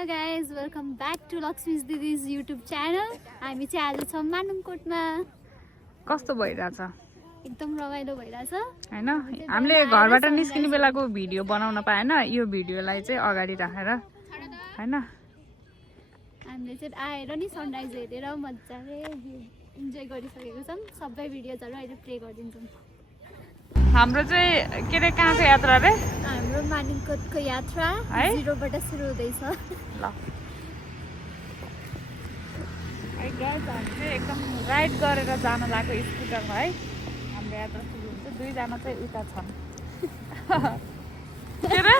Hello guys welcome back to Laxmi's didi's YouTube channel. हामी चाहिँ आज छौँ मानुङकोटमा। कस्तो भइरहेछ एकदम रमाइलो भइरहेछ हैन। हामीले घरबाट निस्किने बेलाको भिडियो बनाउन पाएन, यो भिडियोलाई चाहिँ अगाडि राखेर हैन। हामीले चाहिँ आएर नि सनराइज हेरेर मजाले इन्जोय गरिसकेको छौँ। सबै भिडियोजहरू अहिले प्ले गरिदिन्छौँ। हाम्रो चाहिँ के रे कहाँको यात्रा रे? हाम्रो मानुङकोटको यात्रा है 0बाट सुरु हुँदैछ। ल गाइस हामी चाहिँ एकदम राइड गरेर जान लागेको स्कुटरमा है। हाम्रो यात्रा सुरु हुन्छ। दुईजना चाहिँ उता छन्। के रे?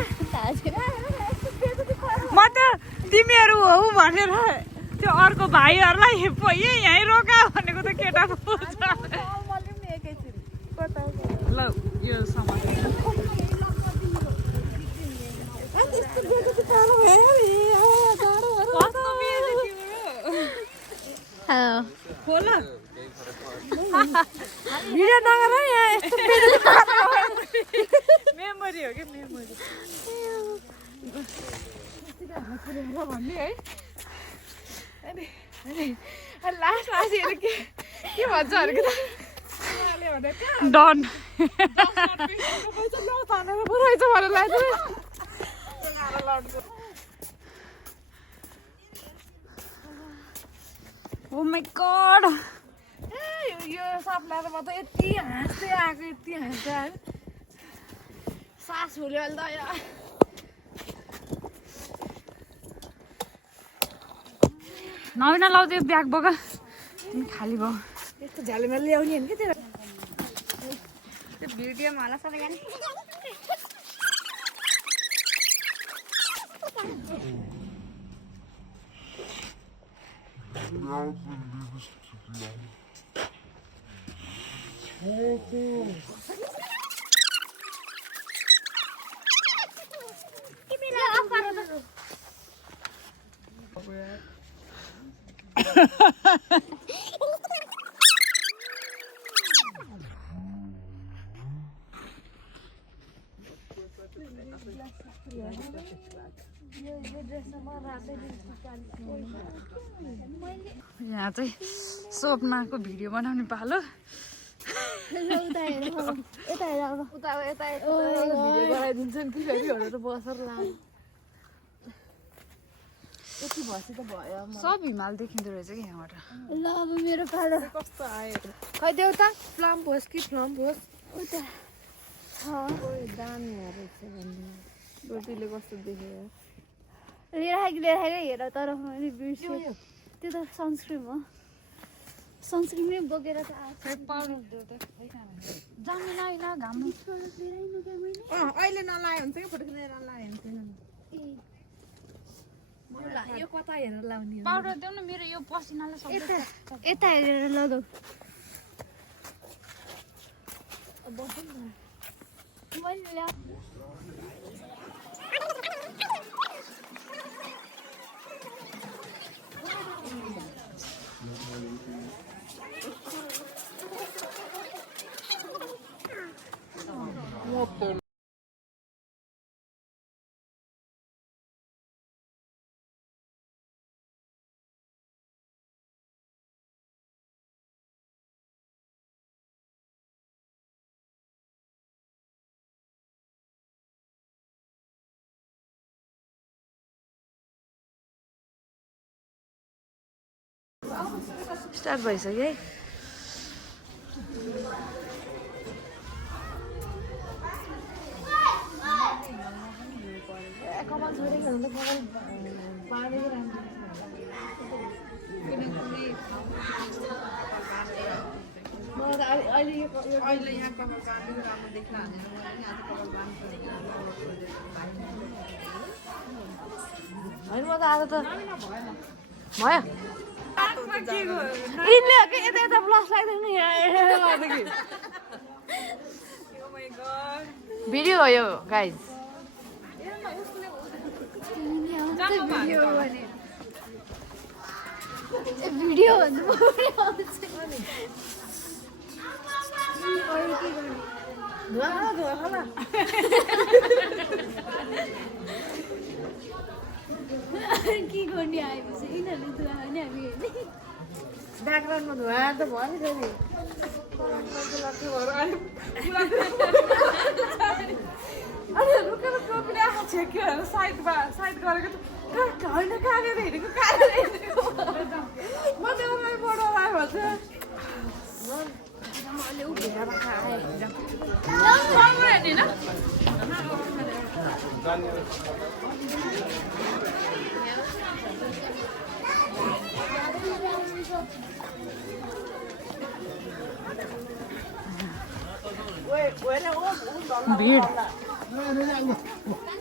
म त तिमीहरू हो भनेर त्यो अर्को भाइहरूलाई यहीँ रोका भनेको त केटा ल यो सामान खोल भिडियो नगर मेमोरी हो कि मेमोरी भन्ने है। लास्ट आएर के भन्छ अरे डन ओ माई गॉड यो सापलाएर म त यति हाँस्दै आएको यति हाँस्दै आयो सास फुल्यो अहिले त यार। नवीना लाउँदै ब्याग बोका खाली भयो। यस्तो झ्यालेमा ल्याउने होइन कि त्यो भिडियोमा होला सबै गाडी यहाँ चाहिँ स्वप्नाको भिडियो बनाउने पालो। सब हिमाल देखिँदो रहेछ कि यहाँबाट। ल अब मेरो पालो कस्तो आयो खै देऊ त फ्लम होस् कि फ्लम होस् उता दामीहरू रोटीले कस्तो देख्यो लिएर हेर तर मैले बिर्स्यो। त्यो त सनस्क्रिन हो। सनस्क्रिनै बोकेर त जान्दैन ल घाम अहिले नलायो हुन्छ कि फोटो खिचेर नलायो हुन्छ। यो कता हेरेर लाउने पाउडर देऊ न मेरो यो पसिनाले यता हेरेर लगाऊ। स्टार्ट भइसक्यो है। होइन म त आज त भयो यता प्लस लगाइदिनु भिडियो हो यो गाइज। भिडियो के गर्ने आएपछि यिनीहरूले दुवा भने हामी हेर्ने ब्याकग्राउन्डमा धुवा त भयो नि फेरि अनि रुकेर कपिले आँखा छेक्यो होइन साइड गरेको त होइन कागेर हिँडेको म देउरालाई बढाउलाई भन्छ मैले उभिएर खाएँ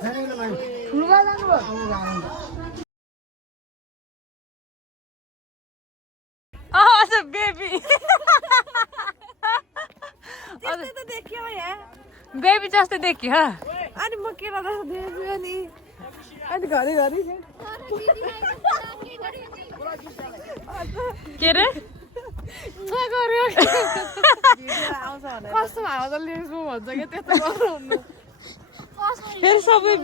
हेर्ने भिड बेबी देखियो बेबी जस्तो देखियो अनि म केरा जस्तो देखियो नि अनि घरिघरि के अरे कस्तो भएको त लेख्नु भन्छ क्या त्यस्तो गर्नुहुन्न फेरि सबै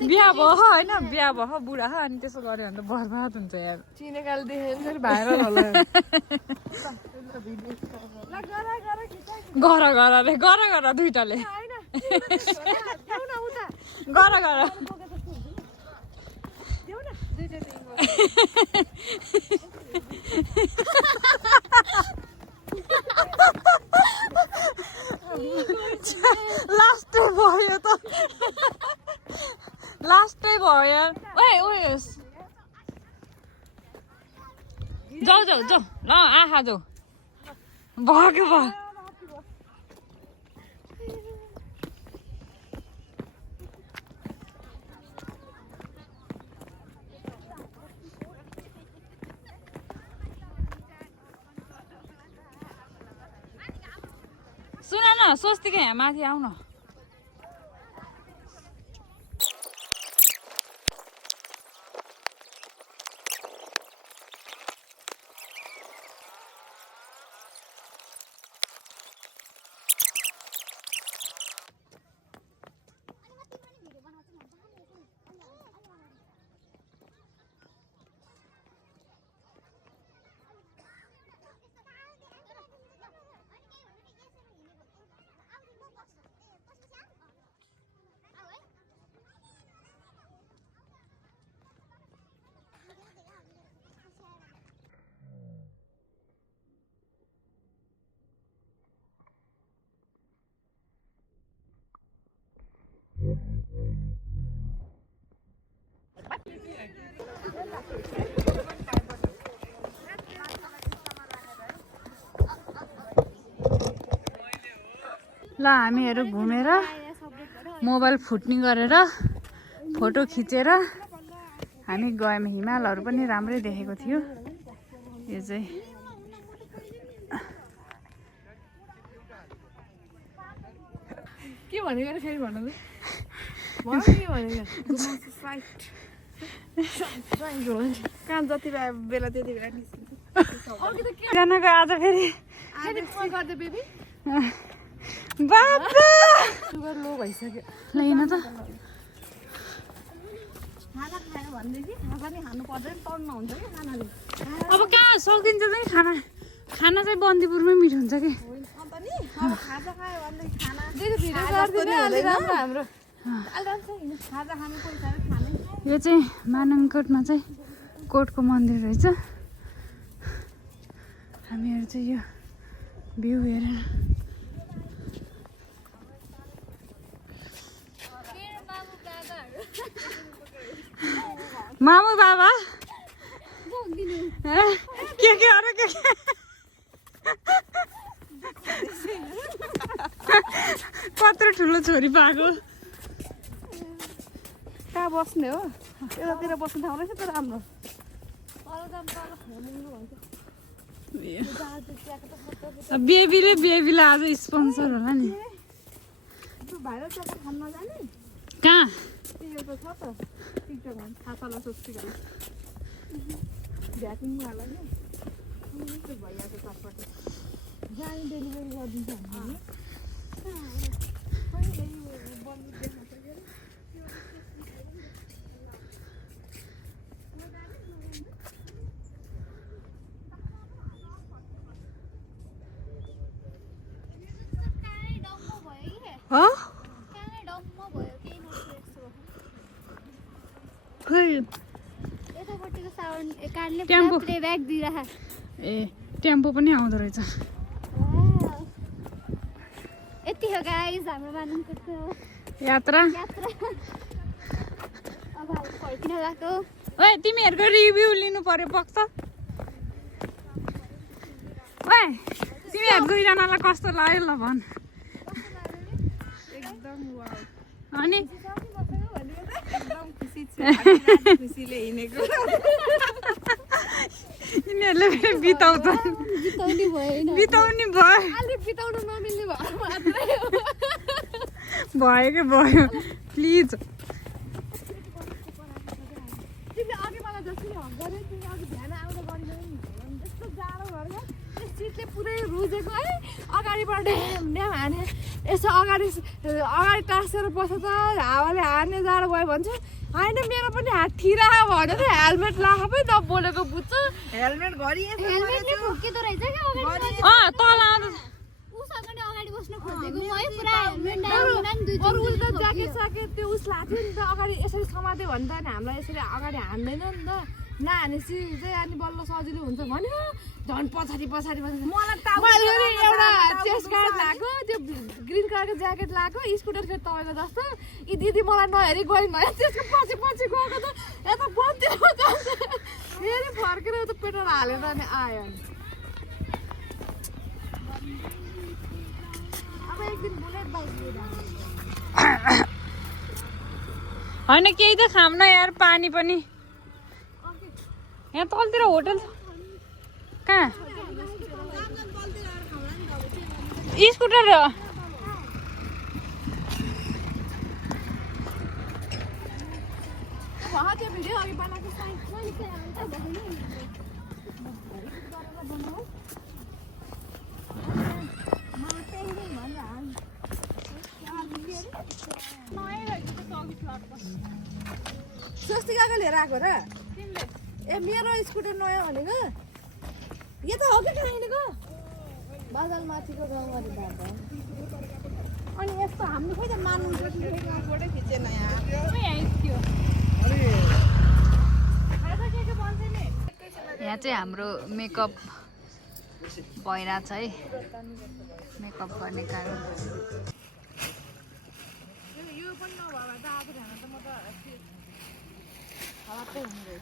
बिहा भयो होइन बिहा भयो बुढा अनि त्यसो गऱ्यो भने त बर्बाद हुन्छ यार चिनेकाले देख्यो भने फेरि भाइरल होला गर दुइटाले गर लास्टै भयो त लास्टै भयो यार जाऊ ल आँखा जाऊ भयो सुन न सोच्थेँ यहाँ माथि आउन ल हामीहरू घुमेर मोबाइल फुट्ने गरेर फोटो खिचेर हामी गयौँ हिमालहरू पनि राम्रै देखेको थियो यो चाहिँ के भनेको रे फेरि भन्नु काम जति बेला त्यति बेला आज फेरि बाबा सुगर लो भइसक्यो ल हेर्न त खाना खायो भनेदेखि खाजा नि खानु पर्दैन तड्न हुन्छ कि खानाले अब कहाँ सकिन्छ चाहिँ खाना चाहिँ बन्दीपुरमै मिठो हुन्छ कि अन्त नि अब खाजा खायो भनेदेखि खाना हाम्रो खाजा खानु पैसा खाने यो चाहिँ मानङकोटमा चाहिँ कोटको मन्दिर रहेछ हामीहरू चाहिँ यो भ्यू हेरेर मामु बाबा के अरे के कत्रो ठुलो छोरी पाएको कहाँ बस्ने हो यतातिर बस्ने ठाउँ रहेछ तर राम्रो बेबीले आज स्पोन्सर होला नि कहाँ डेलिभरी गरिदिन्छ हो कानै डम्म भयो केही नसुनेको जस्तो भयो। खै यतापट्टिको साउन्ड कानले टेम्पो। पुरा प्लेब्याक दिइरह। ए टेम्पो पनि आउँदो रहेछ। यति हो गाइस हाम्रो मानुङको यात्रा। यात्रा। अब हामी फर्किन गएको। ओए तिमीहरूको रिभ्यू लिनु पर्यो पक्ष। ओए तिमीहरू दुईजनालाई कस्तो लाग्यो ल भन। एकदम वाउ अनि एकदम खुसी छु हामी खुसीले हिँडेको यिनीहरूले फेरि बिताउँछन्। बिताउने भएन। बिताउने भयो अलि बिताउन नमिल्ने भयो मात्रै भयो कि भयो प्लिज। तिमीले अघि मलाई जसरी हक गर्यो तिमी अघि ध्यान आउँदा गरिदिनु नि यस्तो जाडो भएर त्यो सिटले पुरै रोजेको है अगाडिबाट ड्याम ड्याम हाने यसो अगाडि टाँसेर बस्छ त हावाले हार्ने जाडो भयो भन्छ होइन मेरो पनि हात ठिरा भनेर हेलमेट लगाएकै नबोलेको बुझ्छ हेलमेट घरि हेलमेटले फुकिँदो रहेछ क्या अगाडि। तल आउँदा उसँग नि अगाडि बस्न खोजेको म है पुरा हेलमेट लगाएर नि दुई अरू उल्टा ज्याकेट साकेट त्यो उस लाग्थ्यो नि त अगाडि यसरी समात्यो भने त अनि हामीलाई यसरी अगाडि हान्दैन नि त नहानेपछि चाहिँ अनि बल्ल सजिलो हुन्छ भन्यो झन् पछाडि पछाडि पछाडि मैले एउटा चेस्ट गार्ड लगाएको त्यो ग्रिन कलरको ज्याकेट लगाएको स्कुटर फेरि तपाईँको जस्तो यी दिदी मलाई नहेरी गइन् भने त्यसको पछि पछि गएको त यता बन्तिर जान्छ फेरि फर्केर त पेट्रोल हालेर अनि आयो अब एक दिन बुलेट बाइक लिएर होइन केही त खाम न यार पानी पनि। यहाँ तलतिर होटल छ कहाँ स्कुटर त्यो भिडियो अघि बनाएको स्वस्तिकाको लिएर आएको र ए मेरो स्कुटर नयाँ भनेको यो त हो कि कहाँ हिँडेको बादल माथिको गाउँमा बाटो अनि यस्तो हाम्रो खोइ त मानु फोटो खिचेन यहाँ यहाँ चाहिँ हाम्रो मेकअप भइरहेछ है मेकअप गर्ने कारण। यो पनि नभए त आएको थिएन त म त हवाकै हुँदै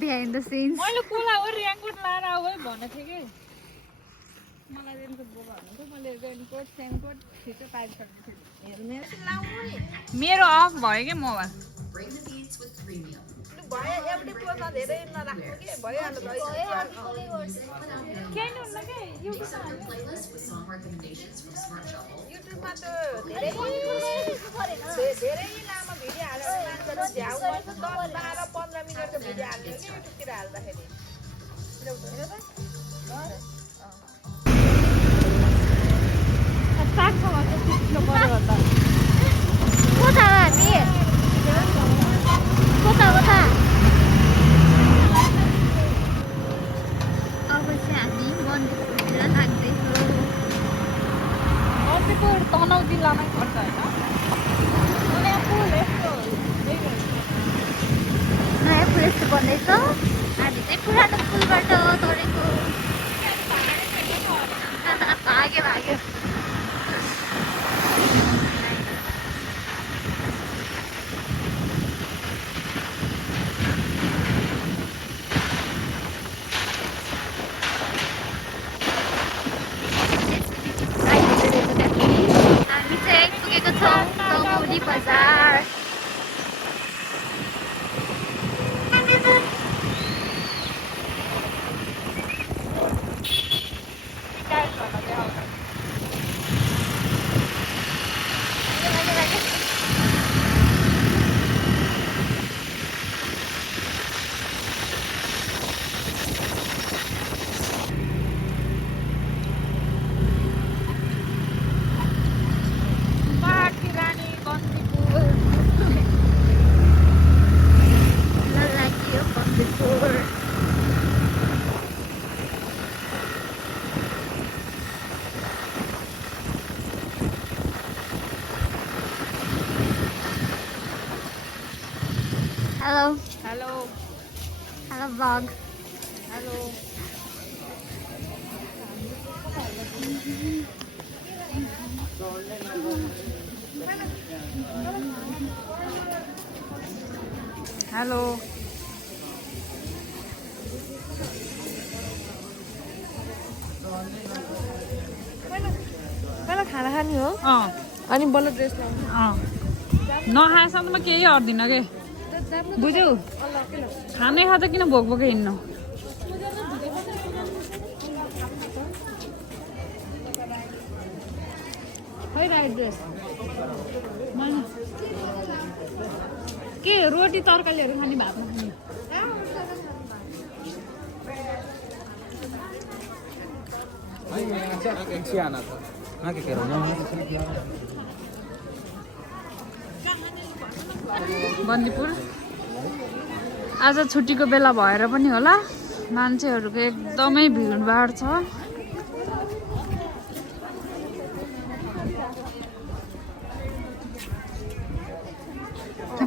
बिहाइन्ड द सिन्स। मैले कोला हो रेनकोट लाएर आऊ है भनेको थिएँ कि मलाई रेनकोट बोका भनेको मैले रेनकोट सेनकोट छिटो पाइसकेको थिएँ। हेर्ने मेरो अफ भयो कि मोबाइल। भयो एउटै पोजमा धेरै नराख्नु के भइहाल्यो युट्युबमा त धेरै लामो भिडियो हाल्यो भने मान्छेहरू झ्याउ गर्छ 10-12-15 मिनटको भिडियो हाल्यो कि युट्युबतिर हाल्दाखेरि तनहुँ जिल्लामै पर्छ होइन नयाँ पुल यस्तो बन्दैछ। हामी चाहिँ पुरानो पुलबाट तरेको भाग्यो भाग्यो। हामी चाहिँ पुगेको छौँ चौमौली बजार। Hello hello hello blog hello hello पहिला खाना खाने हो अनि बल्ल ड्रेस लाउने नखाएसम्म केही अर्दिनँ के बुझ्यौ खानै खाँदा किन भोक भोकै हिँड्नु खै राइट ड्रेस के रोटी तरकारीहरू खाने भात नखाने बन्दीपुर आज छुट्टीको बेला भएर पनि होला मान्छेहरूको एकदमै भिडभाड छ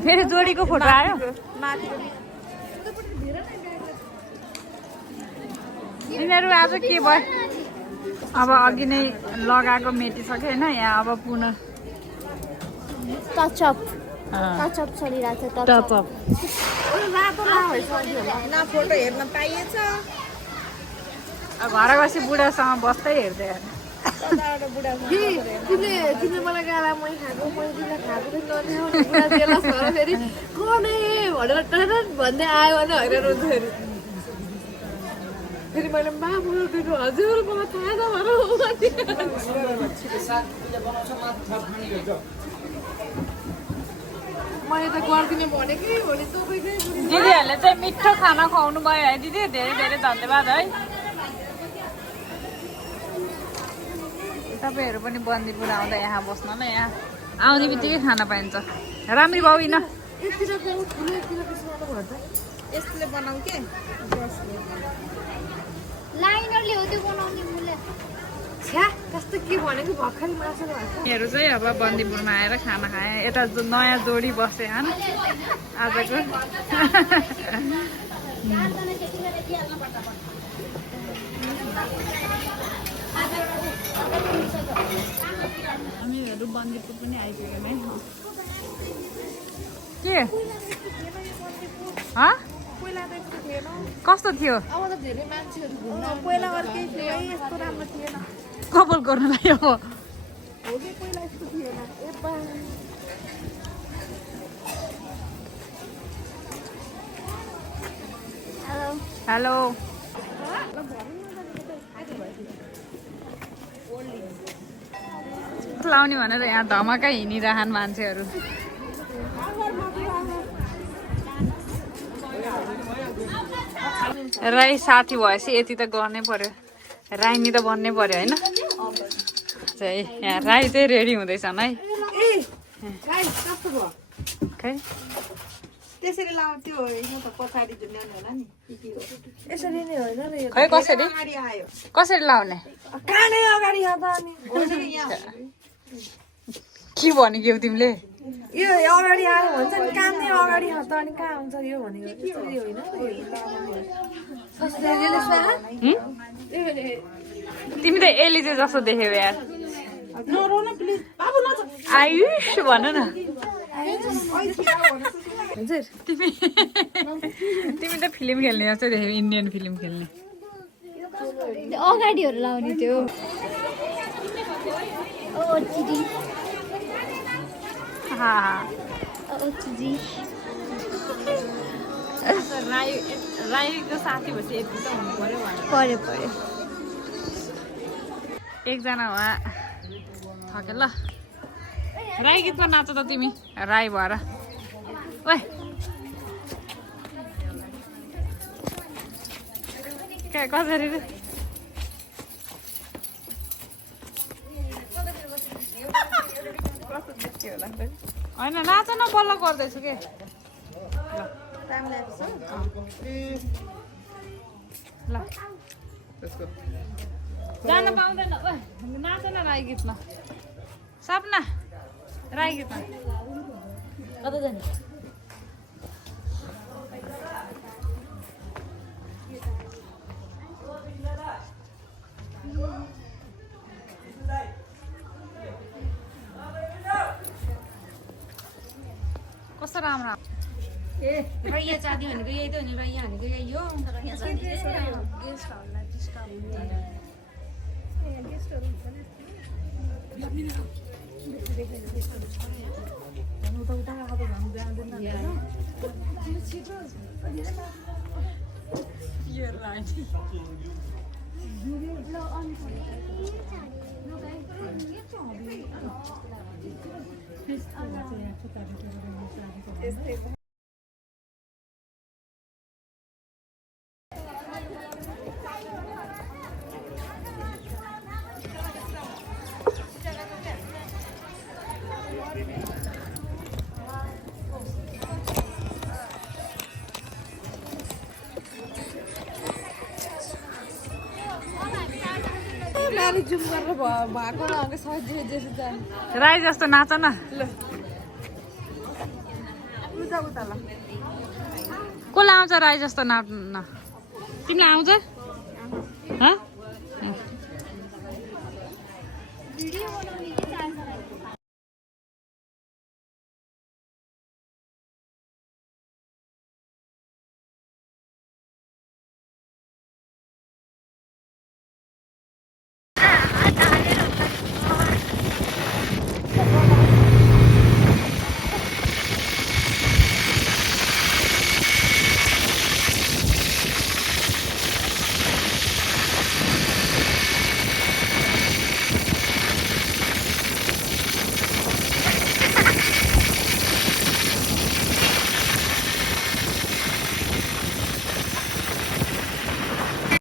फेरि जोडीको फोटो आयो यिनीहरू आज के भयो अब अघि नै लगाएको मेटिसक्यो होइन यहाँ अब पुनः टचअप चलिरहेको छ टचअप फोटो हेर्न पाइएछ घर बसी बुढासँग बस्दै हेर्दै तिमीले मलाई गाला मै खाएको मैले खाएको फेरि कोने भनेर टन भन्दै आयो भने होइन रोज्छु फेरि मैले बाबु दिनु हजुर मलाई थाहा छ मैले त गर्दिनँ भनेकै हो नि तपाईँकै दिदीहरूले चाहिँ मिठो खाना खुवाउनु भयो है दिदी धेरै धेरै धन्यवाद है तपाईँहरू पनि बन्दीपुर आउँदा यहाँ बस्न ल यहाँ आउने बित्तिकै खाना पाइन्छ राम्री बाउिन यसले बनाऊ के लाइनरले हो त्यो बनाउने मुले छ्या कस्तो के भनेको भर्खरै मासु भएको यिनीहरू चाहिँ अब बन्दीपुरमा आएर खाना खाए यता नयाँ जोडी बसे हन् आजको हामीहरू बन्दीपुर पनि आइपुग्यौँ है के पहिला त यस्तो थिएन कस्तो थियो अब त धेरै मान्छेहरू घुम्न पहिला अर्कै थियो है यस्तो राम्रो थिएन कपाल गर्नलाई अब हो कि पहिला यस्तो थिएन हेलो हेलो लाउने भनेर यहाँ धमाका हिँडिरहन् मान्छेहरू राई साथी भएपछि यति त गर्नै पर्यो राइनी त बन्नै पर्यो होइन चाहिँ यहाँ राई चाहिँ रेडी हुँदैछन् है खै त्यसरी लाउ त्यो म त पछाडि झुन्ड्याउने होला नि यसरी नै होइन र यो खै कसरी अगाडि आयो कसरी लाउने कानै अगाडि छ त अनि यसरी यहाँ के भनेको तिमीले यो अगाडि आयो भन्छ नि कान नै अगाडि छ त अनि कहाँ हुन्छ यो भनेको त्यसरी होइन तिमी त एलिजे जस्तो देख्यौ यार नरोन प्लिज बाबु नच आयुष भन न हजुर तिमी त फिल्म खेल्ने जस्तो देख्यौ इन्डियन फिल्म खेल्ने अगाडिहरू लाउने त्यो राईको साथी भएपछि यति त हुनु पर्यो पर्यो एकजना उहाँ थके ल राई गीतमा नाच त तिमी राई भएर ओए कसरी होइन नाच न बल्ल गर्दैछु के ल जान पाउँदैन ओए नाच न राई गीतमा सपना राई गीतमा कता जाने कस्तो राम्रो रैया चाँदी भनेको यही त हो नि रैया भनेको यही हो नानी जुम गरेर भएको नभएको सजिलो जेसो जाने राई जस्तो नाच न उता उता ल कसलाई आउँछ राई जस्तो नाच्न तिमीलाई आउँछ भिडियो बनाउने